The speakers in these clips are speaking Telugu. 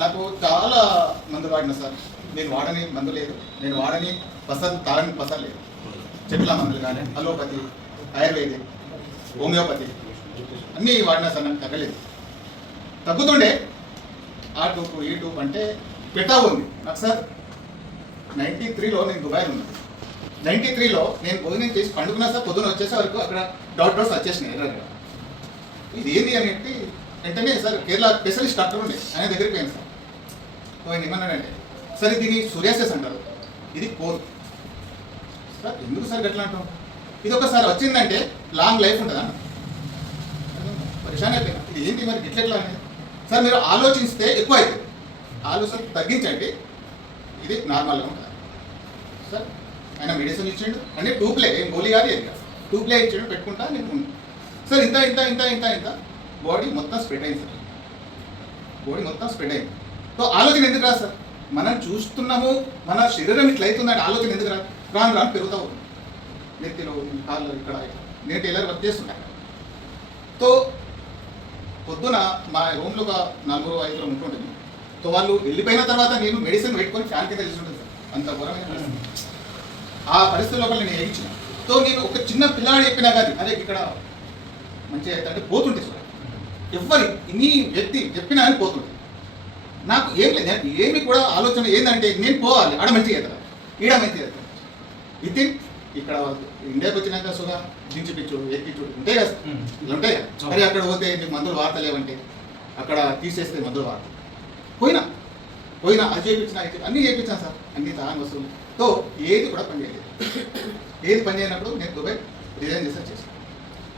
నాకు చాలా మందు వాడిన సార్. నేను వాడని మందు లేదు, నేను వాడని తాగని పసలు లేదు. చెట్ల మందులు కానీ అలోపతి, ఆయుర్వేదిక్, హోమియోపతి అన్నీ వాడినా సార్. నాకు తగ్గలేదు. తగ్గుతుండే ఆ టూపు ఈ టూపు అంటే పెట్టా ఉంది నాకు సార్. 93లో నేను దుబాయ్లో ఉన్నాను. 93లో నేను భోజనం చేసి పండుకున్నా సార్. పొద్దున వచ్చేసే వరకు అక్కడ డాక్టర్స్ వచ్చేసినాయి ఎర్రగా. ఇది ఏంది అని చెప్పి వెంటనే సార్ కేరళ స్పెషలిస్ట్ డాక్టర్ ఉండే ఆయన దగ్గరికి పోయాను సార్. ఆయన ఏమన్నాడంటే, సార్ దీన్ని సూర్యాసెస్ అంటారు, ఇది కోర్ సార్. ఎందుకు సార్ ఎట్లా అంటాం? ఇది ఒకసారి వచ్చిందంటే లాంగ్ లైఫ్ ఉంటుందా? పరిశాన్ అయిపోయినా. ఇది ఏంటి మరి ఎట్లెట్లా అనేది సార్ మీరు ఆలోచిస్తే ఎక్కువ అవుతుంది. ఆలోచన తగ్గించండి, ఇది నార్మల్గా ఉంటుంది సార్. ఆయన మెడిసిన్ ఇచ్చిండు అంటే టూప్లే, ఏం గోలీ కాదు ఏం కాదు, టూప్లే ఇచ్చిండు పెట్టుకుంటా నేను సార్. ఇంత ఇంత ఇంత ఇంత ఇంత బాడీ మొత్తం స్ప్రెడ్ అయింది సార్. బాడీ మొత్తం స్ప్రెడ్ అయింది. సో ఆలోచన ఎందుకు రాదు సార్? మనం చూస్తున్నాము, మన శరీరం ఇట్లా అవుతుందంటే ఆలోచన ఎందుకు రాదు? రాను రాను పెరుగుతూ ఉంటుంది. నెత్తిలో, కాళ్ళు, ఇక్కడ. నేను టైలర్ వర్క్ చేస్తున్నాను. సో పొద్దున మా రూమ్లో ఒక 4-5 ఉంటుంటుంది. సో వాళ్ళు వెళ్ళిపోయిన తర్వాత నేను మెడిసిన్ పెట్టుకొని ఫ్యాన్ కింద తెలుసుంటుంది సార్. అంత ఘోరమైన ఆ పరిస్థితి లోపల నేను ఏగించిన. సో నేను ఒక చిన్న పిల్లాడు చెప్పినా కానీ అదే ఇక్కడ మంచిగా అంటే పోతుంటే సార్. ఎవరి నీ వ్యక్తి చెప్పినా అని పోతుంటే నాకు ఏం లేదు. ఏమి కూడా ఆలోచన ఏంటంటే నేను పోవాలి, ఆడ మంచిగా అవుతుంది, ఈడ మంచిగా అవుతుంది. వితిన్ ఇక్కడ ఇండియాకి వచ్చినాక సుగా దించిపించు, ఎక్కించు ఉంటాయి కదా, ఇలా ఉంటాయి కదా. మరి అక్కడ పోతే నీకు మందులు వాడతలేవంటే అక్కడ తీసేస్తే మందులు వాడతాయి. పోయినా అది చేయించిన అన్నీ చేయించాను సార్, అన్ని తాను వస్తువులు. సో ఏది కూడా పని చేయలేదు. ఏది పని చేయనప్పుడు నేను దుబాయ్ రిజైన్ చేశాను.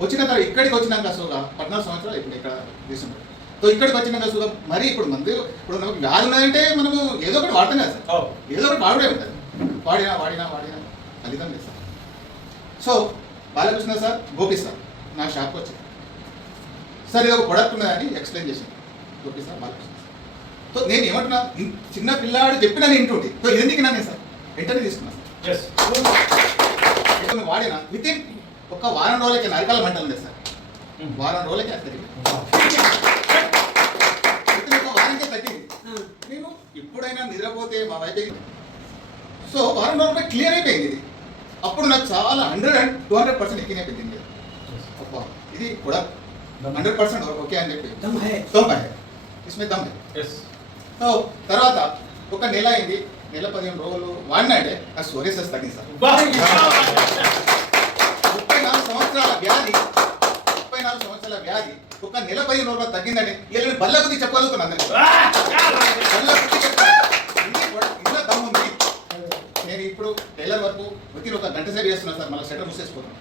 వచ్చిన తర్వాత ఇక్కడికి వచ్చినాక సుగా 14 సంవత్సరాలు ఇప్పుడు ఇక్కడ తీసుకుంటాం. సో ఇక్కడికి వచ్చినాక సుగా మరి ఇప్పుడు మందు ఇప్పుడు మనకు వ్యాధి ఉన్నదంటే మనము ఏదో ఒకటి వాడతాం కదా సార్. ఏదో ఒకటి వాడే ఉంటుంది. వాడినా ఫలితం లేదు sir. So Balakrishna sir, Gopi sir నా షాప్కి వచ్చారు సార్. ఇది ఒక ప్రొడక్ట్ ఉన్నదని ఎక్స్ప్లెయిన్ చేశాను Gopi sir, Balakrishna sir. So నేను ఏమంటున్నా, చిన్న పిల్లాడు చెప్పినా నేను ఇంటుంటే సో ఇది ఎందుకు నేను సార్ వెంటనే తీసుకున్నాను సార్. వాడిన వితిన్ ఒక వారం రోజులకి నరకాల మంటలు ఉంది సార్. వారం రోజులకి అది తగ్గింది. ఒక వారంకే తగ్గింది. నేను ఎప్పుడైనా నిద్రపోతే మా వైద్య సో వారం రోజులపై క్లియర్ అయిపోయింది. ఇది అప్పుడు నాకు చాలా 100-200% ఎక్కినే పెట్టింది. ఇది కూడా 100% ఓకే అని చెప్పి దమ్ హై ఇస్మే దమ్ హై. సో తర్వాత ఒక నెల అయింది, నెల 15 రోజులు వాడినా అంటే ఆ సోరియాసిస్ తగ్గింది సార్. 34 సంవత్సరాల వ్యాధి ఒక నెల 15 రోజులు తగ్గిందంటే వీళ్ళని బల్ల కొద్ది చెప్పగలుగుతున్నాను. ఇంట్లో దమ్ ఉంది. నేను ఇప్పుడు టైలర్ వరకు ఒక గంట సేపు చేస్తున్నాను సార్. మళ్ళీ షట్టర్ మూసేసుకున్నాను.